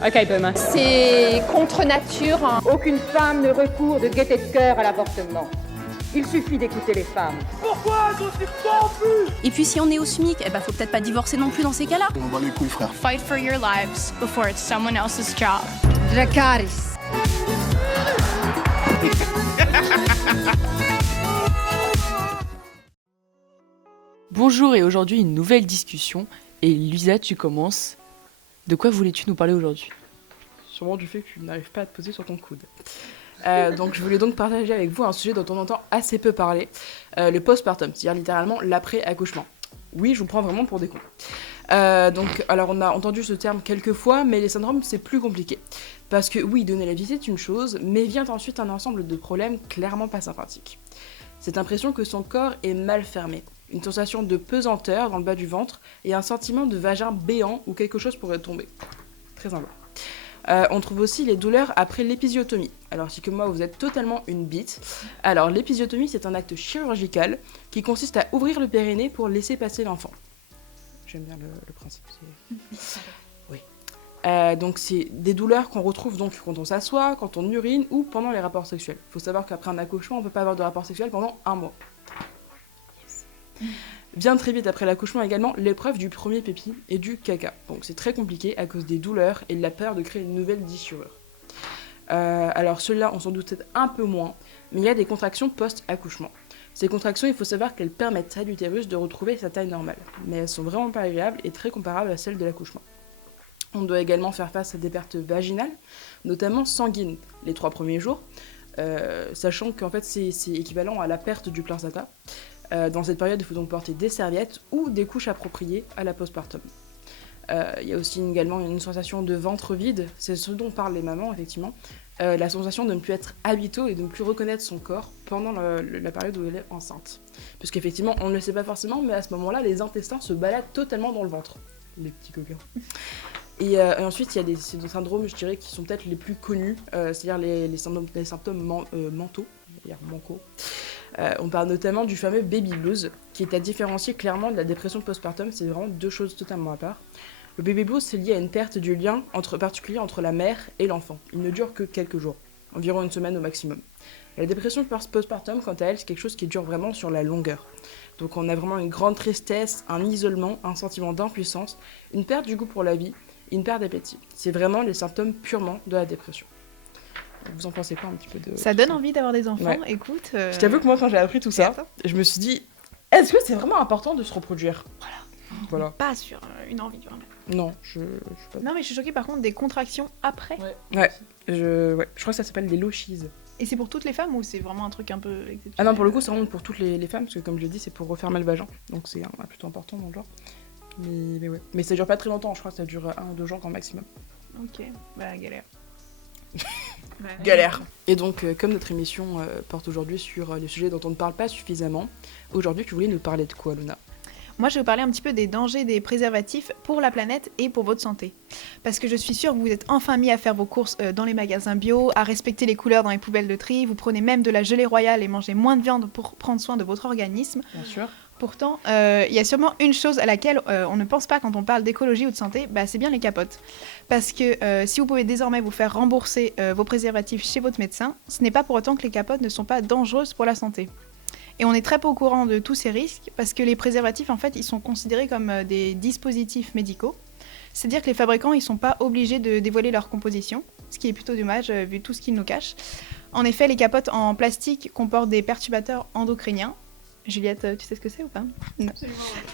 OK, boomer. C'est contre nature. Hein. Aucune femme ne recourt de gaieté de cœur à l'avortement. Il suffit d'écouter les femmes. Pourquoi elles ont été corrompues ? Et puis si on est au SMIC, faut peut-être pas divorcer non plus dans ces cas-là. On bat les couilles, frère. Fight for your lives before it's someone else's job. Dracarys. Bonjour et aujourd'hui une nouvelle discussion. Et Lisa, tu commences. De quoi voulais-tu nous parler aujourd'hui ? Sûrement du fait que tu n'arrives pas à te poser sur ton coude. Donc je voulais donc partager avec vous un sujet dont on entend assez peu parler, le postpartum, c'est-à-dire littéralement l'après-accouchement. Oui, je vous prends vraiment pour des cons. Alors on a entendu ce terme quelques fois, mais les syndromes c'est plus compliqué. Parce que oui, donner la vie c'est une chose, mais vient ensuite un ensemble de problèmes clairement pas sympathiques. Cette impression que son corps est mal fermé, une sensation de pesanteur dans le bas du ventre et un sentiment de vagin béant où quelque chose pourrait tomber. Très important. On trouve aussi les douleurs après l'épisiotomie. Alors si comme moi vous êtes totalement une bite, alors l'épisiotomie c'est un acte chirurgical qui consiste à ouvrir le périnée pour laisser passer l'enfant. J'aime bien le principe. Oui. Donc c'est des douleurs qu'on retrouve donc quand on s'assoit, quand on urine ou pendant les rapports sexuels. Il faut savoir qu'après un accouchement on ne peut pas avoir de rapports sexuels pendant 1 mois. Yes. Vient très vite après l'accouchement également l'épreuve du premier pépi et du caca. Donc c'est très compliqué à cause des douleurs et de la peur de créer une nouvelle déchirure. Alors ceux-là on s'en doute peut-être un peu moins, mais il y a des contractions post-accouchement. Ces contractions, il faut savoir qu'elles permettent à l'utérus de retrouver sa taille normale, mais elles sont vraiment pas agréables et très comparables à celles de l'accouchement. On doit également faire face à des pertes vaginales, notamment sanguines, les 3 premiers jours, sachant qu'en fait c'est équivalent à la perte du placenta. Dans cette période, il faut donc porter des serviettes ou des couches appropriées à la postpartum. Il y a aussi également une sensation de ventre vide, c'est ce dont parlent les mamans, effectivement. La sensation de ne plus être habito et de ne plus reconnaître son corps pendant la période où elle est enceinte. Parce qu'effectivement, on ne le sait pas forcément, mais à ce moment-là, les intestins se baladent totalement dans le ventre. Les petits coquins. Et ensuite, il y a des syndromes, je dirais, qui sont peut-être les plus connus, c'est-à-dire les symptômes mentaux, c'est-à-dire mancos. On parle notamment du fameux baby blues, qui est à différencier clairement de la dépression postpartum, c'est vraiment 2 choses totalement à part. Le baby blues, c'est lié à une perte du lien particulier entre la mère et l'enfant. Il ne dure que quelques jours, environ 1 semaine au maximum. La dépression postpartum, quant à elle, c'est quelque chose qui dure vraiment sur la longueur. Donc on a vraiment une grande tristesse, un isolement, un sentiment d'impuissance, une perte du goût pour la vie, une perte d'appétit. C'est vraiment les symptômes purement de la dépression. Vous en pensez quoi un petit peu de... Ça donne envie d'avoir des enfants, ouais. Écoute... Je t'avoue que moi, quand j'ai appris tout ça, je me suis dit, est-ce que c'est vraiment important de se reproduire ? Voilà. Pas sur une envie, vraiment. Non, je suis pas... Non, mais je suis choquée par contre des contractions après. Ouais, je crois que ça s'appelle des lochises. Et c'est pour toutes les femmes ou c'est vraiment un truc un peu exceptionnel ? Ah non, pour le coup, c'est vraiment pour toutes les femmes, parce que comme je l'ai dit, c'est pour refermer le vagin. Donc c'est plutôt important dans le genre. Mais ouais. Mais ça dure pas très longtemps, je crois que ça dure 1 ou 2 jours grand maximum. Ok, bah galère. Galère. Et donc, comme notre émission porte aujourd'hui sur les sujets dont on ne parle pas suffisamment, aujourd'hui, tu voulais nous parler de quoi, Luna ? Moi, je vais vous parler un petit peu des dangers des préservatifs pour la planète et pour votre santé. Parce que je suis sûre que vous êtes enfin mis à faire vos courses dans les magasins bio, à respecter les couleurs dans les poubelles de tri, vous prenez même de la gelée royale et mangez moins de viande pour prendre soin de votre organisme. Bien sûr. Pourtant, il y a sûrement une chose à laquelle on ne pense pas quand on parle d'écologie ou de santé, c'est bien les capotes. Parce que si vous pouvez désormais vous faire rembourser vos préservatifs chez votre médecin, ce n'est pas pour autant que les capotes ne sont pas dangereuses pour la santé. Et on est très peu au courant de tous ces risques, parce que les préservatifs, en fait, ils sont considérés comme des dispositifs médicaux. C'est-à-dire que les fabricants, ils ne sont pas obligés de dévoiler leur composition, ce qui est plutôt dommage vu tout ce qu'ils nous cachent. En effet, les capotes en plastique comportent des perturbateurs endocriniens. Juliette, tu sais ce que c'est ou pas ? Non.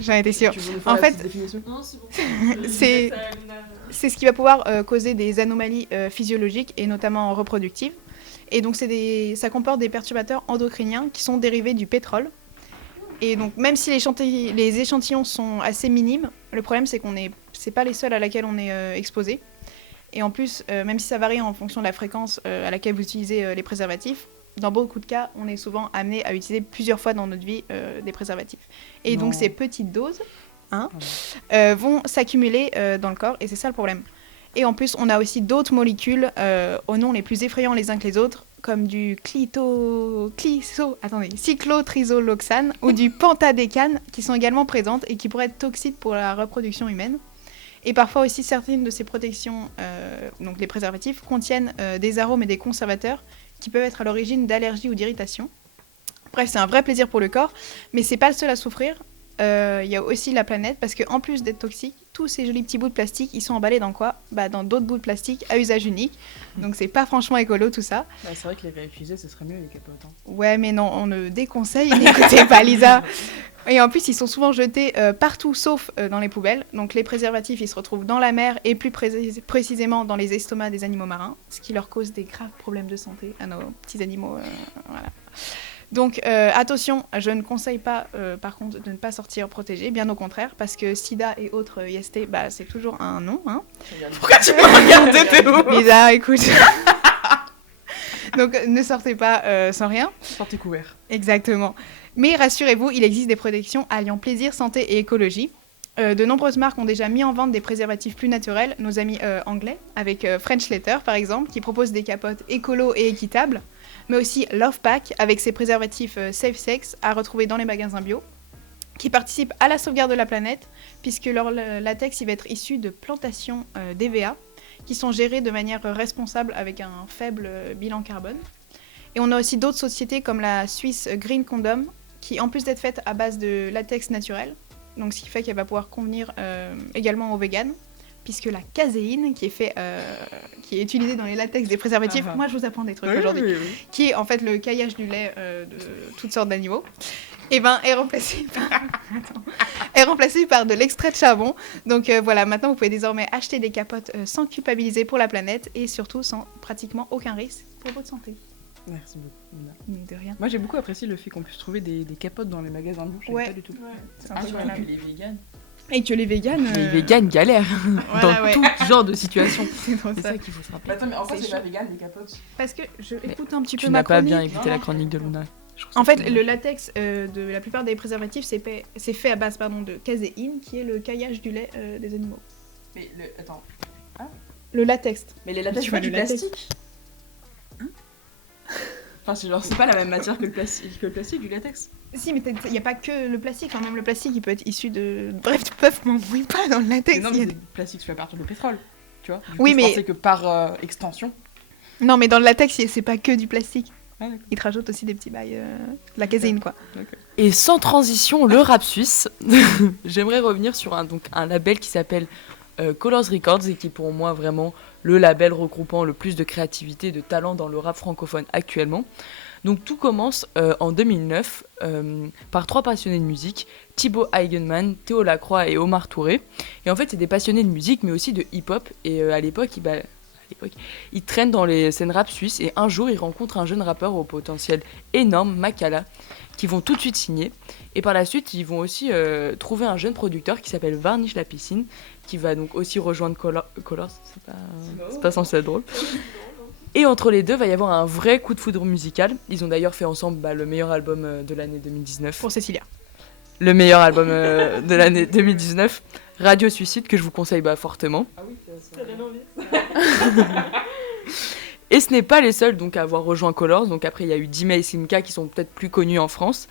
J'en étais sûre. En fait, Non, c'est bon. c'est ce qui va pouvoir causer des anomalies physiologiques et notamment reproductives. Et donc ça comporte des perturbateurs endocriniens qui sont dérivés du pétrole. Et donc même si les échantillons sont assez minimes, le problème c'est c'est pas les seuls à laquelle on est exposé. Et en plus, même si ça varie en fonction de la fréquence à laquelle vous utilisez les préservatifs, dans beaucoup de cas, on est souvent amené à utiliser plusieurs fois dans notre vie des préservatifs. Et donc ces petites doses vont s'accumuler dans le corps et c'est ça le problème. Et en plus, on a aussi d'autres molécules aux noms les plus effrayants les uns que les autres, comme du cyclotrizoloxane ou du pentadécane, qui sont également présentes et qui pourraient être toxiques pour la reproduction humaine. Et parfois aussi, certaines de ces protections, donc les préservatifs, contiennent des arômes et des conservateurs qui peuvent être à l'origine d'allergies ou d'irritations. Bref, c'est un vrai plaisir pour le corps, mais c'est pas le seul à souffrir. Il y a aussi la planète, parce qu'en plus d'être toxiques, tous ces jolis petits bouts de plastique, ils sont emballés dans quoi ? Dans d'autres bouts de plastique à usage unique. Donc c'est pas franchement écolo tout ça. C'est vrai que les réutiliser, ce serait mieux les capotes. Hein. Ouais, mais non, on le déconseille, n'écoutez pas Lisa. Et en plus, ils sont souvent jetés partout, sauf dans les poubelles. Donc les préservatifs, ils se retrouvent dans la mer et plus précisément dans les estomacs des animaux marins, ce qui leur cause des graves problèmes de santé à nos petits animaux. Voilà. Donc attention, je ne conseille pas par contre de ne pas sortir protégé, bien au contraire, parce que sida et autres IST, c'est toujours un non. Hein. Pourquoi tu me regardes, Théo ? Lisa, écoute. Donc ne sortez pas sans rien. Sortez couvert. Exactement. Mais rassurez-vous, il existe des protections alliant plaisir, santé et écologie. De nombreuses marques ont déjà mis en vente des préservatifs plus naturels, nos amis anglais, avec French Leather par exemple, qui propose des capotes écolo et équitables, mais aussi Love Pack, avec ses préservatifs Safe Sex à retrouver dans les magasins bio, qui participent à la sauvegarde de la planète, puisque leur latex il va être issu de plantations d'EVA, qui sont gérées de manière responsable avec un faible bilan carbone. Et on a aussi d'autres sociétés comme la Suisse Green Condom, qui en plus d'être faite à base de latex naturel, donc ce qui fait qu'elle va pouvoir convenir également aux véganes, puisque la caséine qui est utilisée dans les latex des préservatifs, moi je vous apprends des trucs aujourd'hui, Oui. qui est en fait le caillage du lait de toutes sortes d'animaux, et est remplacée par de l'extrait de charbon. Donc voilà, maintenant vous pouvez désormais acheter des capotes sans culpabiliser pour la planète et surtout sans pratiquement aucun risque pour votre santé. Merci beaucoup, Nina. Mais de rien. Moi, j'ai beaucoup apprécié le fait qu'on puisse trouver des capotes dans les magasins bio. Je savais Ouais. pas du tout. C'est incroyable. que les véganes. Et que les véganes... Les véganes galèrent Voilà, dans ouais. tout genre de situation. C'est trop C'est ça. ça qu'il faut se rappeler. Attends, mais en fait, C'est c'est pas chaud. vegan les capotes. Parce que je écoute un petit peu Tu ma n'as pas chronique. bien écouté la chronique de Luna. En fait, le latex de la plupart des préservatifs, c'est fait à base de caséine, qui est le caillage du lait des animaux. Mais attends. Le latex. Mais les latex, Tu c'est pas vois, du le latex. plastique. Enfin, c'est pas la même matière que le plastique du latex. Si, mais il n'y a pas que le plastique. Enfin, même le plastique, il peut être issu de... Bref, tu m'embrouille pas dans le latex. Mais non, il y mais a c'est du plastique fait à partir de pétrole. Tu vois. Du Oui, coup, mais- je pensais que par extension. Non, mais dans le latex, c'est pas que du plastique. Ah, d'accord. Ils te rajoutent aussi des petits bails... de la caséine, quoi. Et sans transition, le rap suisse. J'aimerais revenir sur un label qui s'appelle Colors Records et qui est pour moi vraiment le label regroupant le plus de créativité et de talent dans le rap francophone actuellement. Donc tout commence en 2009 par 3 passionnés de musique, Thibaut Eigenmann, Théo Lacroix et Omar Touré. Et en fait, c'est des passionnés de musique mais aussi de hip-hop. Et à l'époque, ils traînent dans les scènes rap suisses et un jour, ils rencontrent un jeune rappeur au potentiel énorme, Makala, qui vont tout de suite signer. Et par la suite, ils vont aussi trouver un jeune producteur qui s'appelle Varnish La Piscine, qui va donc aussi rejoindre Colors. C'est pas censé être drôle. Et entre les deux, va y avoir un vrai coup de foudre musical. Ils ont d'ailleurs fait ensemble le meilleur album de l'année 2019. Pour Cécilia. Le meilleur album de l'année 2019, Radio Suicide, que je vous conseille fortement. Ah oui, Ça donne envie. Et ce n'est pas les seuls donc, à avoir rejoint Colors. Donc après, il y a eu Dima et Simca qui sont peut-être plus connus en France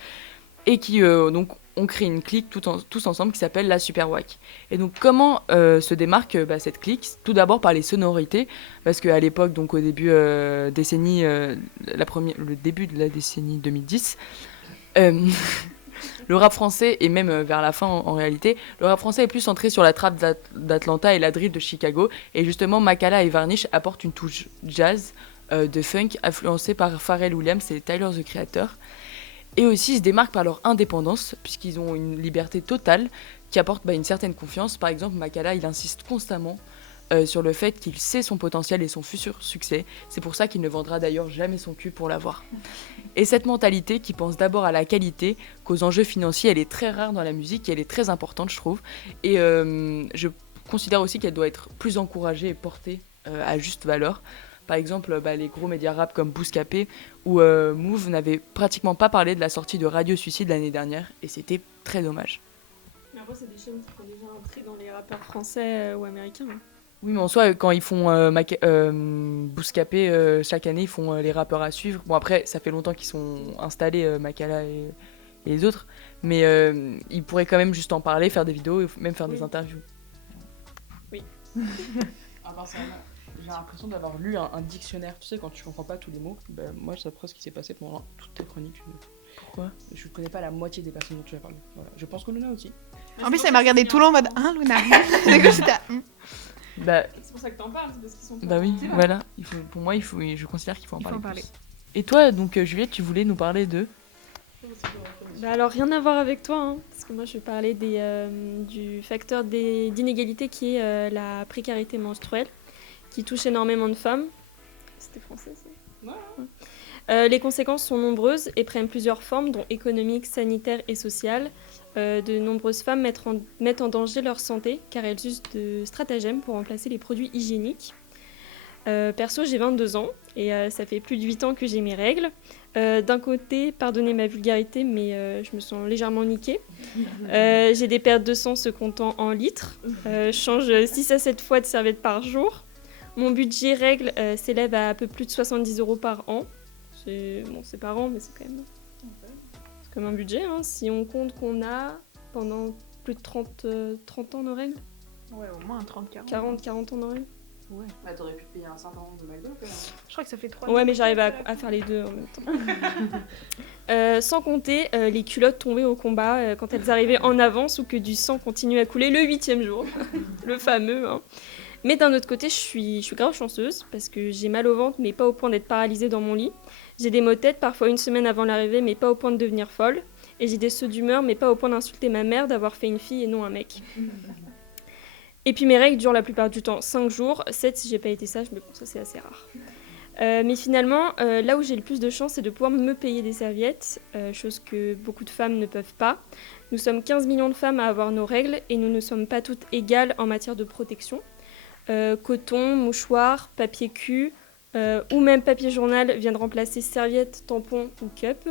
et qui donc, ont créé une clique tous ensemble qui s'appelle la Super Wack. Et donc comment se démarque cette clique ? Tout d'abord par les sonorités, parce qu'à l'époque, donc au début le début de la décennie 2010, le rap français, et même vers la fin en réalité, le rap français est plus centré sur la trap d'Atlanta et la drill de Chicago. Et justement, Makala et Varnish apportent une touche jazz de funk influencée par Pharrell Williams et Tyler the Creator. Et aussi, ils se démarquent par leur indépendance, puisqu'ils ont une liberté totale qui apporte une certaine confiance. Par exemple, Makala, il insiste constamment sur le fait qu'il sait son potentiel et son futur succès. C'est pour ça qu'il ne vendra d'ailleurs jamais son cul pour l'avoir. Et cette mentalité qui pense d'abord à la qualité qu'aux enjeux financiers, elle est très rare dans la musique et elle est très importante, je trouve. Et je considère aussi qu'elle doit être plus encouragée et portée à juste valeur. Par exemple, les gros médias rap comme Bouscapé ou Move n'avaient pratiquement pas parlé de la sortie de Radio Suicide l'année dernière et c'était très dommage. Mais après, c'est des chaînes qui font déjà un tri dans les rappeurs français ou américains. Oui, mais en soi, quand ils font Bouscapé, chaque année, ils font les rappeurs à suivre. Bon, après, ça fait longtemps qu'ils sont installés, Makala et les autres, mais ils pourraient quand même juste en parler, faire des vidéos et même faire des interviews. Ah, personnellement, j'ai l'impression d'avoir lu un dictionnaire. Tu sais, quand tu comprends pas tous les mots, moi, c'est après ce qui s'est passé pendant toute ta chronique. Pourquoi? Je ne connais pas la moitié des personnes dont tu as parlé. Voilà. Je pense que Luna aussi. En plus, elle m'a regardé tout long en mode hein, Luna. C'est que j'étais Bah, C'est pour ça que t'en parles, c'est parce qu'ils sont bah oui, voilà. Pour moi, je considère qu'il faut en parler. Plus. Et toi, donc Juliette, tu voulais nous parler de... Bah alors rien à voir avec toi, hein, parce que moi je vais parler du facteur d'inégalité qui est la précarité menstruelle, qui touche énormément de femmes. C'était français ça? Ouais. Les conséquences sont nombreuses et prennent plusieurs formes, dont économiques, sanitaires et sociales. De nombreuses femmes mettent en danger leur santé car elles usent de stratagèmes pour remplacer les produits hygiéniques. Perso, j'ai 22 ans et ça fait plus de 8 ans que j'ai mes règles. D'un côté, pardonnez ma vulgarité, mais je me sens légèrement niquée. J'ai des pertes de sang se comptant en litres. Je change 6 à 7 fois de serviette par jour. Mon budget règle s'élève à peu plus de 70 € par an. C'est par an, mais c'est quand même un budget. Hein, si on compte qu'on a pendant plus de 30 ans nos règles. Ouais, au moins 30-40. 40 ans nos règles. Ouais. Bah, t'aurais pu payer un certain nombre de McDo quand même. Je crois que ça fait 3 Ouais, mais j'arrive à faire les deux en même temps. Sans compter les culottes tombées au combat quand elles arrivaient en avance ou que du sang continuait à couler le 8e jour. Le fameux. Hein. Mais d'un autre côté, je suis grave chanceuse parce que j'ai mal au ventre, mais pas au point d'être paralysée dans mon lit. J'ai des maux de tête parfois une semaine avant l'arrivée, mais pas au point de devenir folle. Et j'ai des sauts d'humeur, mais pas au point d'insulter ma mère d'avoir fait une fille et non un mec. Et puis mes règles durent la plupart du temps 5 jours, 7 si j'ai pas été sage, mais bon, ça c'est assez rare. Mais finalement, là où j'ai le plus de chance, c'est de pouvoir me payer des serviettes, chose que beaucoup de femmes ne peuvent pas. Nous sommes 15 millions de femmes à avoir nos règles et nous ne sommes pas toutes égales en matière de protection. Coton, mouchoir, papier cul ou même papier journal viennent remplacer serviettes, tampons ou cup.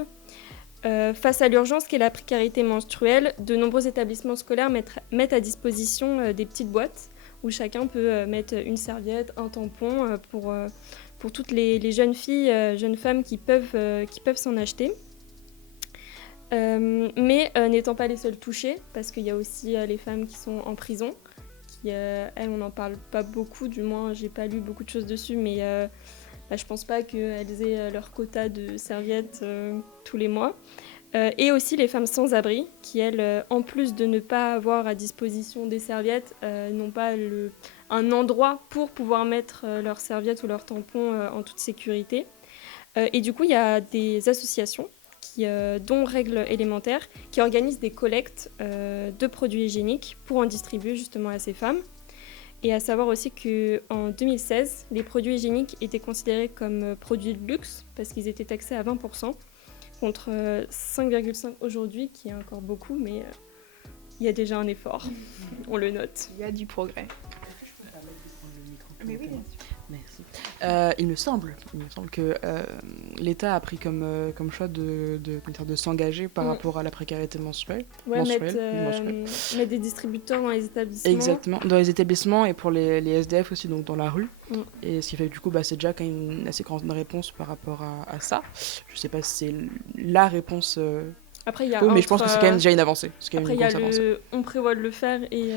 Face à l'urgence qu'est la précarité menstruelle, de nombreux établissements scolaires mettent à disposition des petites boîtes où chacun peut mettre une serviette, un tampon pour toutes les jeunes filles, jeunes femmes qui peuvent s'en acheter. Mais n'étant pas les seules touchées, parce qu'il y a aussi les femmes qui sont en prison, qui, elles, on n'en parle pas beaucoup, du moins j'ai pas lu beaucoup de choses dessus, mais je pense pas qu'elles aient leur quota de serviettes tous les mois. Et aussi les femmes sans abri, qui elles, en plus de ne pas avoir à disposition des serviettes, n'ont pas un endroit pour pouvoir mettre leurs serviettes ou leurs tampons en toute sécurité. Et du coup, il y a des associations, dont Règles élémentaires, qui organisent des collectes de produits hygiéniques pour en distribuer justement à ces femmes. Et à savoir aussi qu'en 2016, les produits hygiéniques étaient considérés comme produits de luxe parce qu'ils étaient taxés à 20%, contre 5,5% aujourd'hui, qui est encore beaucoup, mais il y a déjà un effort. On le note. Il y a du progrès. Est-ce que je peux me permettre de prendre le micro? Mais oui, bien sûr. Merci. Il me semble que l'État a pris comme choix de s'engager par rapport à la précarité menstruelle. Ouais, mettre des distributeurs dans les établissements. Exactement, dans les établissements et pour les SDF aussi, donc dans la rue. Et ce qui fait que du coup, c'est déjà quand même une assez grande réponse par rapport à ça. Je sais pas si c'est la réponse... Après, il y a mais je pense que c'est quand même déjà une avancée. Après, il y a on prévoit de le faire et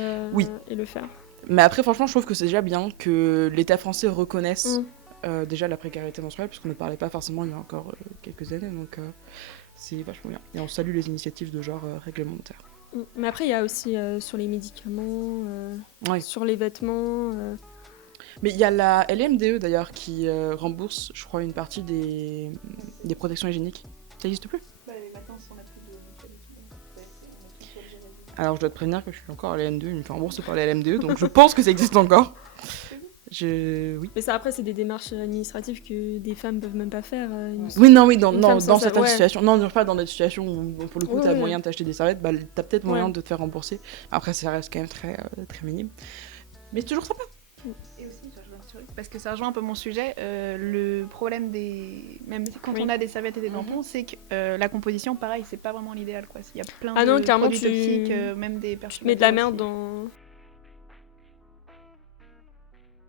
le faire. Mais après, franchement, je trouve que c'est déjà bien que l'État français reconnaisse déjà la précarité menstruelle, puisqu'on ne parlait pas forcément il y a encore quelques années, donc c'est vachement bien. Et on salue les initiatives de genre réglementaires. Mais après, il y a aussi sur les médicaments, sur les vêtements. Mais il y a la LMDE d'ailleurs qui rembourse, je crois, une partie des protections hygiéniques. Ça n'existe plus ? Alors je dois te prévenir que je suis encore à la LM2, il me fait rembourser par la LM2, donc je pense que ça existe encore. Oui. Mais ça après c'est des démarches administratives que des femmes peuvent même pas faire. Dans certaines situations. Non, pas dans des situations où pour le coup t'as moyen de t'acheter des serviettes, t'as peut-être moyen de te faire rembourser. Après ça reste quand même très, très minime. Mais c'est toujours sympa. Et aussi, parce que ça rejoint un peu mon sujet, le problème même quand on a des serviettes et des tampons, c'est que la composition, pareil, c'est pas vraiment l'idéal, quoi. Il y a plein de produits toxiques, même des perturbateurs. Tu mets de la merde dans...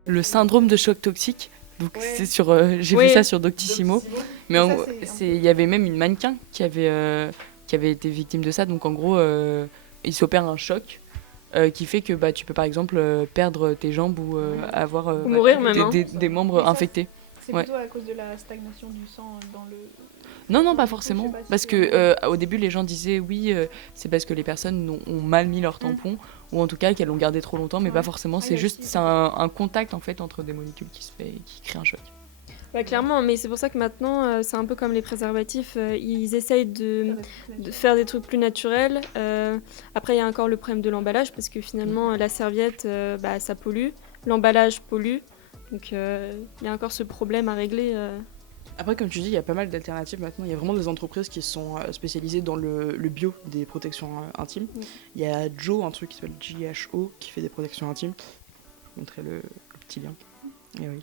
Le syndrome de choc toxique, donc c'est sur... j'ai vu ça sur Doctissimo, mais il y avait même une mannequin qui avait été victime de ça, donc en gros, il s'opère un choc, qui fait que tu peux par exemple perdre tes jambes ou avoir Ou mourir même, hein. des membres infectés. C'est Ouais. plutôt à cause de la stagnation du sang dans le... Non, pas Je forcément. sais pas si Parce c'est que au début, les gens disaient oui, c'est parce que les personnes ont mal mis leur tampon, ou en tout cas qu'elles l'ont gardé trop longtemps, mais Ouais. pas forcément. Ah, il C'est y a juste aussi- c'est un contact en fait entre des molécules qui se fait, qui crée un choc. Bah, clairement, mais c'est pour ça que maintenant, c'est un peu comme les préservatifs, ils essayent de faire des trucs plus naturels. Après, il y a encore le problème de l'emballage, parce que finalement, la serviette, ça pollue, l'emballage pollue. Donc, il y a encore ce problème à régler. Après, comme tu dis, il y a pas mal d'alternatives maintenant. Il y a vraiment des entreprises qui sont spécialisées dans le bio des protections intimes. Il y a Joe, un truc qui s'appelle JHO, qui fait des protections intimes. Je vais montrer le petit lien. Et oui.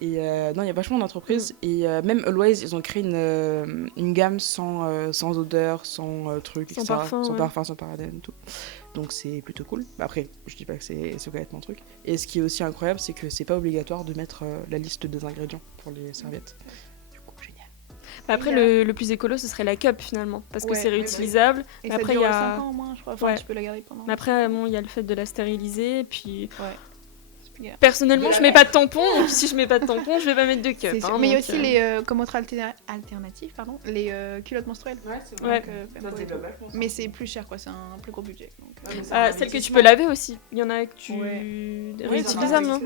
Et non, il y a vachement d'entreprises. Et même Always, ils ont créé une gamme sans odeur, sans truc, Sans etc. parfum, Sans ouais. parfum, sans paradène, tout. Donc c'est plutôt cool. Après, je dis pas que c'est complètement un truc. Et ce qui est aussi incroyable, c'est que c'est pas obligatoire de mettre la liste des ingrédients pour les serviettes. Du coup, génial. Après, le plus écolo, ce serait la cup finalement, parce que Ouais, c'est ouais, réutilisable. Et Mais ça après, dure il y a... 5 ans au moins, je crois. Enfin, Ouais. tu peux la garder pendant... Mais après, il y a le fait de la stériliser. Puis Ouais. personnellement, je mets pas de tampon. Donc si je mets pas de tampon, je vais pas mettre de cup. C'est sûr. hein, Mais il y a donc, aussi les, comme autre alternative, les culottes menstruelles. Ouais, c'est Ouais. Femboy et tout. Mais c'est plus cher, quoi. C'est un plus gros budget. Donc, celle que tu peux laver aussi. Il y en a que tu Ouais. réutilisables, non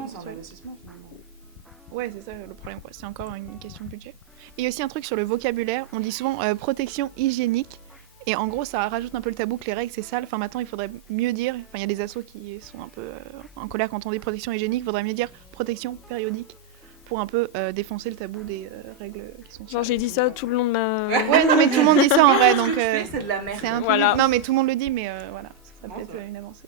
Ouais, c'est ça le problème, quoi. C'est encore une question de budget. Et il y a aussi un truc sur le vocabulaire. On dit souvent protection hygiénique. Et en gros, ça rajoute un peu le tabou que les règles, c'est sale. Enfin, maintenant, il faudrait mieux dire. Enfin, il y a des assos qui sont un peu en colère quand on dit protection hygiénique. Il faudrait mieux dire protection périodique pour un peu défoncer le tabou des règles qui sont Genre, sales. j'ai dit ça tout le long de ma. Ouais, non, mais tout le monde dit ça en vrai, donc c'est de la merde. c'est un peu... Voilà. Non, mais tout le monde le dit, mais voilà, ça Non, peut être c'est vrai. une avancée.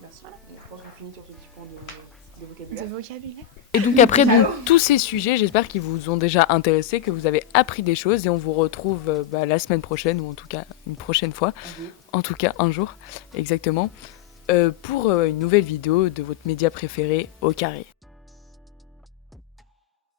Merci. Je pense qu'on finit sur ce petit point de vocabulaire. De vocabulaire. Et donc après tous ces sujets, j'espère qu'ils vous ont déjà intéressé, que vous avez appris des choses, et on vous retrouve la semaine prochaine, ou en tout cas une prochaine fois, en tout cas un jour, exactement, pour une nouvelle vidéo de votre média préféré au carré.